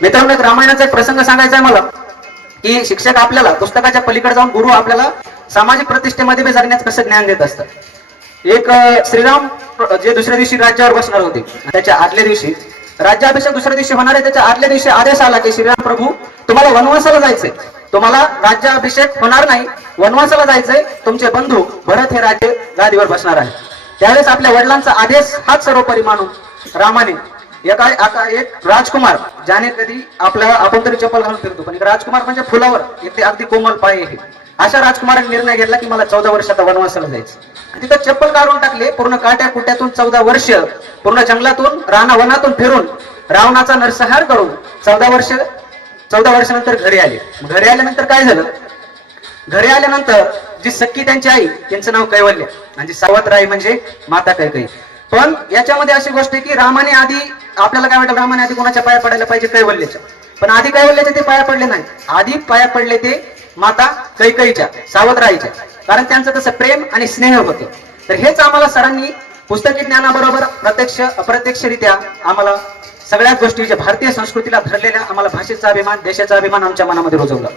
मित्रांनो एक रामायणाचा एक प्रसंग सांगायचा आहे मला की शिक्षक आपल्याला पुस्तकाच्या पलीकडे जाऊन गुरु आपल्याला सामाजिक प्रतिष्ठेमध्ये बी जगण्याचं कसं ज्ञान देत असतं एक श्रीराम जे दुसऱ्या दिवशी राज्यावर बसणार होते त्याच्या आदल्या दिवशी राज्याभिषेक दुसऱ्या दिवशी होणार आहे त्याच्या आदल्या दिवशी आदेश आला की श्रीराम प्रभू तुम्हाला वनवासाला जायचंय. तुम्हाला राज्याभिषेक होणार नाही वनवासाला जायचंय. तुमचे बंधू भरत हे राजे गादीवर बसणार आहे त्यावेळेस आपल्या वडिलांचा आदेश हाच सर्वोपरी मानून रामाने एका आका- एक राजकुमार ज्याने कधी आपल्या आपण तरी चप्पल घालून फिरतो पण एक राजकुमार म्हणजे फुलावर इथे अगदी कोमल पाय आहे. अशा राजकुमाराने निर्णय घेतला की मला चौदा वर्षाचा वनवासाला जायचं. तिथं चप्पल काढून टाकले पूर्ण काट्या कुट्यातून चौदा वर्ष पूर्ण जंगलातून राणा वनातून फिरून रावणाचा नरसंहार करून चौदा वर्ष चौदा वर्षानंतर घरी आले. घरी आल्यानंतर काय झालं? घरी आल्यानंतर जी सख्खी त्यांची आई त्यांचं नाव कैवल्य आणि जी सावत्र म्हणजे माता कैकई. पण याच्यामध्ये अशी गोष्ट आहे की रामाने आधी आपल्याला काय वाटतं रामाने आधी कोणाच्या पाया पडायला पाहिजे? कैवल्याच्या. पण आधी कैवल्याच्या ते पाया पडले नाही आधी पाया पडले ते माता कैकईच्या सावधराईच्या कारण त्यांचं तसं प्रेम आणि स्नेह होतं. तर हेच आम्हाला सरांनी पुस्तकी ज्ञानाबरोबर प्रत्यक्ष अप्रत्यक्षरित्या आम्हाला सगळ्याच गोष्टी जे भारतीय संस्कृतीला धरलेल्या आम्हाला भाषेचा अभिमान देशाचा अभिमान आमच्या मनामध्ये रुजवला.